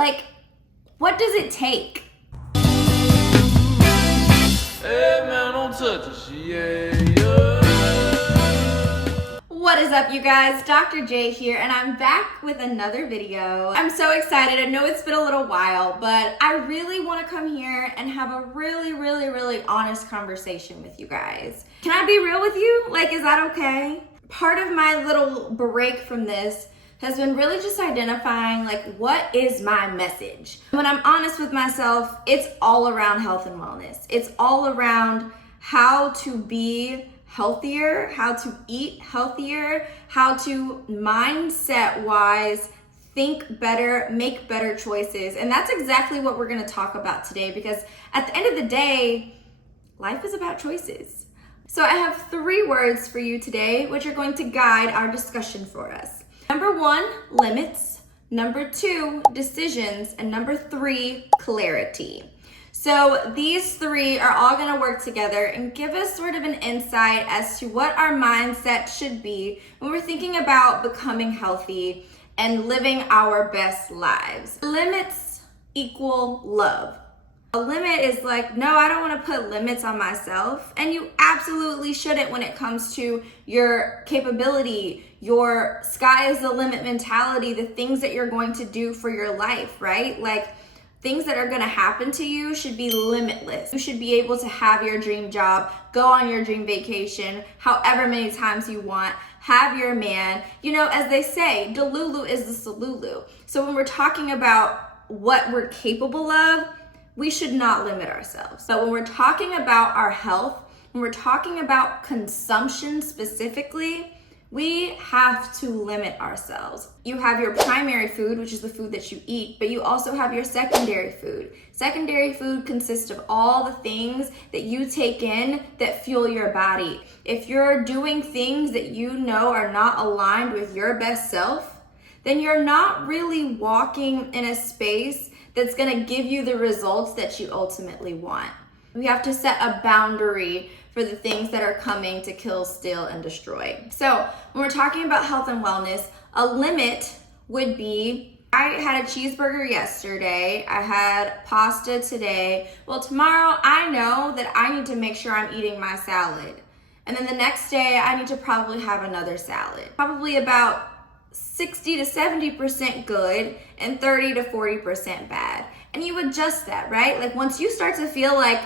Like, what does it take? Hey man, don't touch it, yeah. What is up, you guys? Dr. J here, and I'm back with another video. I'm so excited. I know it's been a little while, but I really want to come here and have a really honest conversation with you guys. Can I be real with you? Like, is that okay? Part of my little break from this has been really just identifying, like, what is my message? When I'm honest with myself, it's all around health and wellness. It's all around how to be healthier, how to eat healthier, how to mindset-wise think better, make better choices. And that's exactly what we're gonna talk about today, because at the end of the day, life is about choices. So I have 3 words for you today, which are going to guide our discussion for us. Number 1, limits. Number 2, decisions. And number 3, clarity. So these 3 are all going to work together and give us sort of an insight as to what our mindset should be when we're thinking about becoming healthy and living our best lives. Limits equal love. A limit is like, no, I don't want to put limits on myself. And you absolutely shouldn't when it comes to your capability, your sky is the limit mentality, the things that you're going to do for your life, right? Like, things that are going to happen to you should be limitless. You should be able to have your dream job, go on your dream vacation, however many times you want, have your man. You know, as they say, Delulu is the Salulu. So when we're talking about what we're capable of, we should not limit ourselves. But when we're talking about our health, when we're talking about consumption specifically, we have to limit ourselves. You have your primary food, which is the food that you eat, but you also have your secondary food. Secondary food consists of all the things that you take in that fuel your body. If you're doing things that you know are not aligned with your best self, then you're not really walking in a space that's gonna give you the results that you ultimately want. We have to set a boundary for the things that are coming to kill, steal, and destroy. So when we're talking about health and wellness, a limit would be, I had a cheeseburger yesterday, I had pasta today. Well, tomorrow I know that I need to make sure I'm eating my salad. And then the next day I need to probably have another salad. Probably about 60 to 70% good and 30 to 40% bad. And you adjust that, right? Like, once you start to feel like,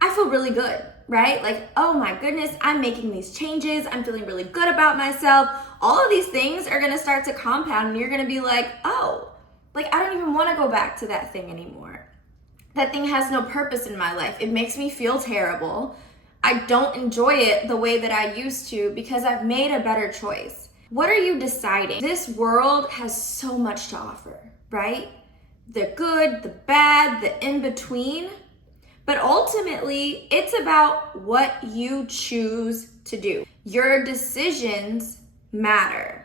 I feel really good, right? Like, oh my goodness, I'm making these changes. I'm feeling really good about myself. All of these things are gonna start to compound and you're gonna be like, oh, like, I don't even wanna go back to that thing anymore. That thing has no purpose in my life. It makes me feel terrible. I don't enjoy it the way that I used to because I've made a better choice. What are you deciding? This world has so much to offer, right? The good, the bad, the in-between. But ultimately, it's about what you choose to do. Your decisions matter.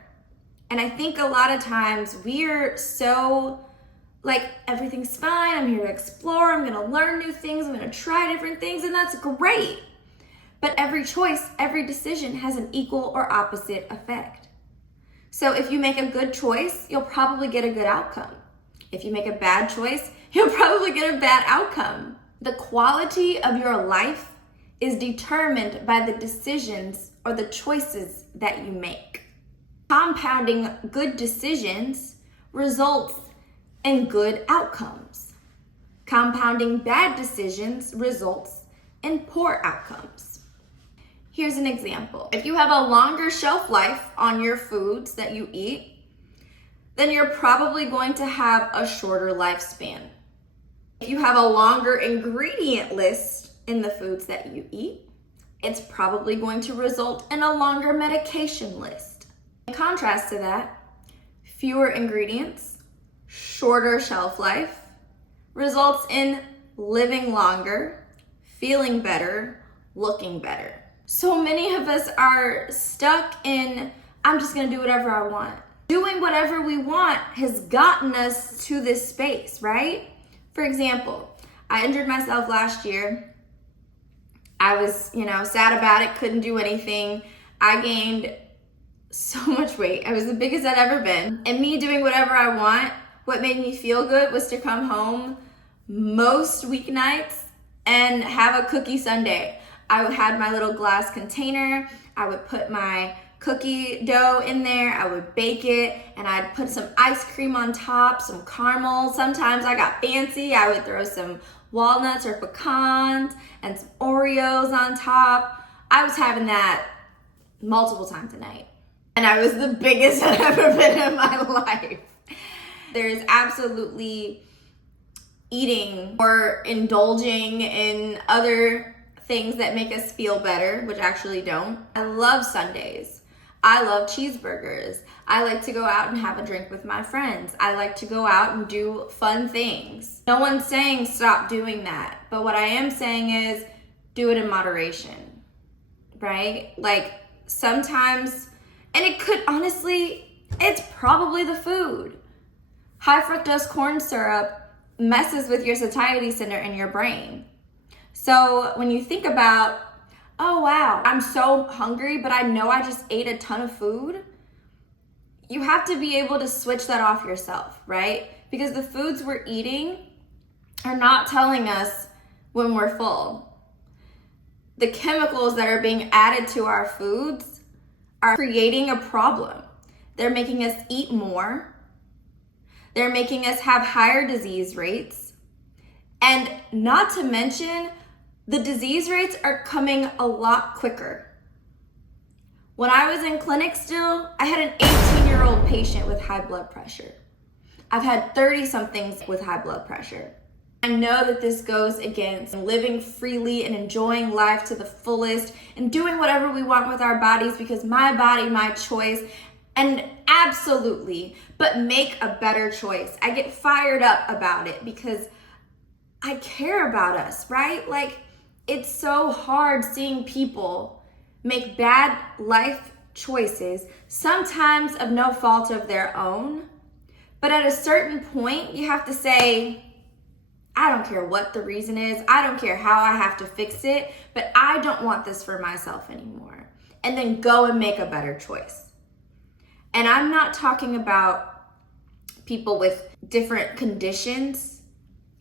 And I think a lot of times we're so like, everything's fine, I'm here to explore, I'm gonna learn new things, I'm gonna try different things, and that's great. But every choice, every decision has an equal or opposite effect. So if you make a good choice, you'll probably get a good outcome. If you make a bad choice, you'll probably get a bad outcome. The quality of your life is determined by the decisions or the choices that you make. Compounding good decisions results in good outcomes. Compounding bad decisions results in poor outcomes. Here's an example. If you have a longer shelf life on your foods that you eat, then you're probably going to have a shorter lifespan. If you have a longer ingredient list in the foods that you eat, it's probably going to result in a longer medication list. In contrast to that, fewer ingredients, shorter shelf life, results in living longer, feeling better, looking better. So many of us are stuck in, I'm just gonna do whatever I want. Doing whatever we want has gotten us to this space, right? For example, I injured myself last year. I was, sad about it, couldn't do anything. I gained so much weight. I was the biggest I'd ever been. And me doing whatever I want what made me feel good was to come home most weeknights and have a cookie sundae. I had my little glass container. I would put my cookie dough in there. I would bake it, and I'd put some ice cream on top, some caramel. Sometimes I got fancy. I would throw some walnuts or pecans and some Oreos on top. I was having that multiple times a night. And I was the biggest I've ever been in my life. There's absolutely eating or indulging in other things that make us feel better, which actually don't. I love Sundays. I love cheeseburgers. I like to go out and have a drink with my friends. I like to go out and do fun things. No one's saying stop doing that, but what I am saying is do it in moderation, right? Like sometimes, and it could honestly, it's probably the food. High fructose corn syrup messes with your satiety center in your brain. So when you think about, oh wow, I'm so hungry, but I know I just ate a ton of food, you have to be able to switch that off yourself, right? Because the foods we're eating are not telling us when we're full. The chemicals that are being added to our foods are creating a problem. They're making us eat more. They're making us have higher disease rates. And not to mention, the disease rates are coming a lot quicker. When I was in clinic still, I had an 18-year-old patient with high blood pressure. I've had 30-somethings with high blood pressure. I know that this goes against living freely and enjoying life to the fullest and doing whatever we want with our bodies because my body, my choice, and absolutely, but make a better choice. I get fired up about it because I care about us, right? Like, it's so hard seeing people make bad life choices, sometimes of no fault of their own. But at a certain point, you have to say, I don't care what the reason is. I don't care how I have to fix it, but I don't want this for myself anymore. And then go and make a better choice. And I'm not talking about people with different conditions.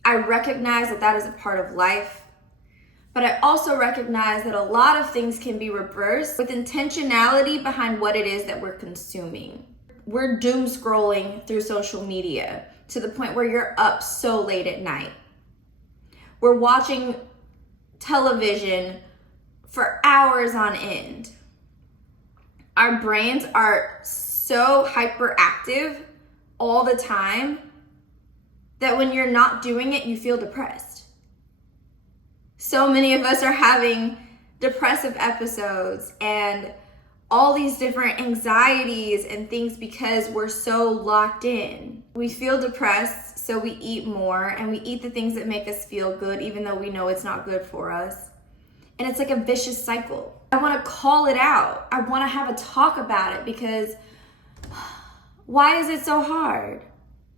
I recognize that that is a part of life. But I also recognize that a lot of things can be reversed with intentionality behind what it is that we're consuming. We're doom scrolling through social media to the point where you're up so late at night. We're watching television for hours on end. Our brains are so hyperactive all the time that when you're not doing it, you feel depressed. So many of us are having depressive episodes and all these different anxieties and things because we're so locked in. We feel depressed, so we eat more and we eat the things that make us feel good, even though we know it's not good for us. And it's like a vicious cycle. I want to call it out. I want to have a talk about it because why is it so hard,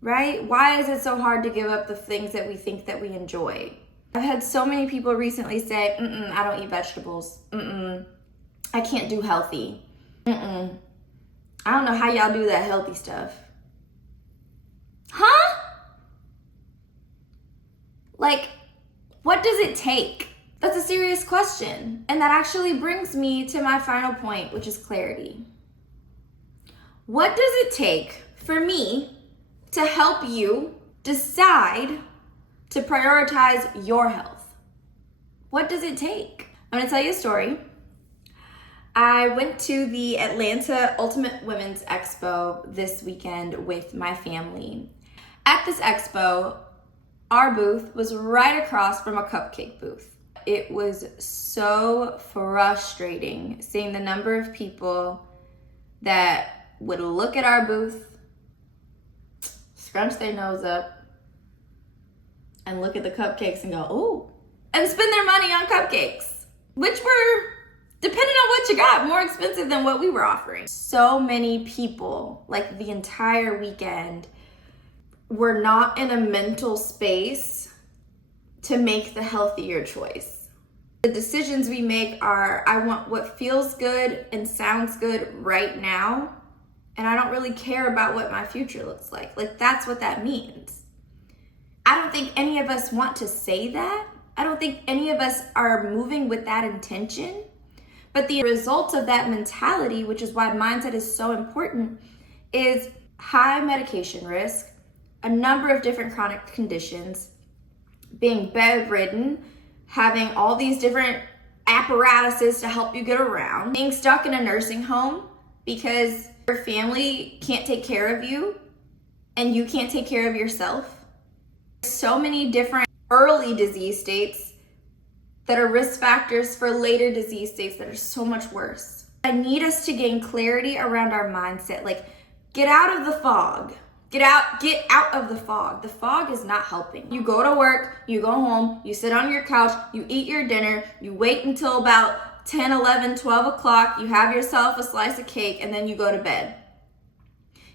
right? Why is it so hard to give up the things that we think that we enjoy? I've had so many people recently say, I don't eat vegetables. I can't do healthy. I don't know how y'all do that healthy stuff. Huh? Like, what does it take? That's a serious question. And that actually brings me to my final point, which is clarity. What does it take for me to help you decide to prioritize your health? What does it take? I'm gonna tell you a story. I went to the Atlanta Ultimate Women's Expo this weekend with my family. At this expo, our booth was right across from a cupcake booth. It was so frustrating seeing the number of people that would look at our booth, scrunch their nose up, and look at the cupcakes and go, ooh, and spend their money on cupcakes, which were, depending on what you got, more expensive than what we were offering. So many people, like the entire weekend, were not in a mental space to make the healthier choice. The decisions we make are, I want what feels good and sounds good right now, and I don't really care about what my future looks like. Like, that's what that means. I don't think any of us want to say that. I don't think any of us are moving with that intention. But the result of that mentality, which is why mindset is so important, is high medication risk, a number of different chronic conditions, being bedridden, having all these different apparatuses to help you get around, being stuck in a nursing home because your family can't take care of you and you can't take care of yourself. So many different early disease states that are risk factors for later disease states that are so much worse. I need us to gain clarity around our mindset. Like, get out of the fog. Get out of the fog. The fog is not helping. You go to work, you go home, you sit on your couch, you eat your dinner, you wait until about 10, 11, 12 o'clock, you have yourself a slice of cake, and then you go to bed.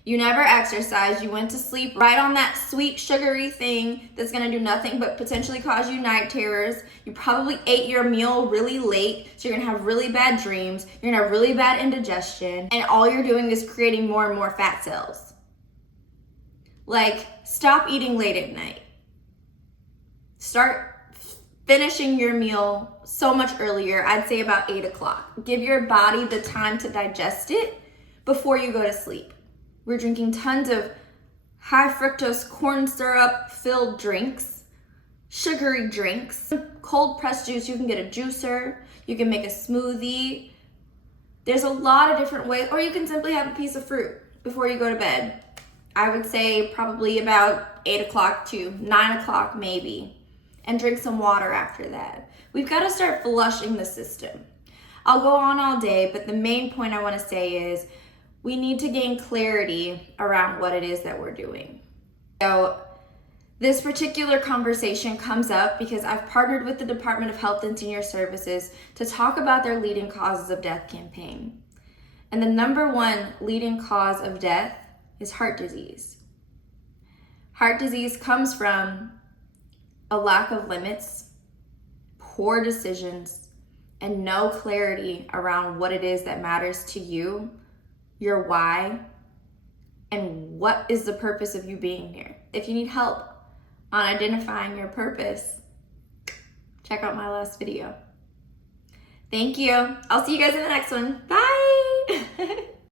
You never exercise. You went to sleep right on that sweet, sugary thing that's gonna do nothing but potentially cause you night terrors. You probably ate your meal really late, so you're gonna have really bad dreams. You're gonna have really bad indigestion, and all you're doing is creating more and more fat cells. Like, stop eating late at night. Start finishing your meal so much earlier. I'd say about 8 o'clock. Give your body the time to digest it before you go to sleep. We're drinking tons of high fructose corn syrup filled drinks, sugary drinks, cold pressed juice. You can get a juicer, you can make a smoothie. There's a lot of different ways, or you can simply have a piece of fruit before you go to bed. I would say probably about 8 o'clock to 9 o'clock maybe, and drink some water after that. We've got to start flushing the system. I'll go on all day, but the main point I want to say is we need to gain clarity around what it is that we're doing. So this particular conversation comes up because I've partnered with the Department of Health and Senior Services to talk about their leading causes of death campaign. And the number one leading cause of death is heart disease. Heart disease comes from a lack of limits, poor decisions, and no clarity around what it is that matters to you, your why, and what is the purpose of you being here. If you need help on identifying your purpose, check out my last video. Thank you. I'll see you guys in the next one. Bye.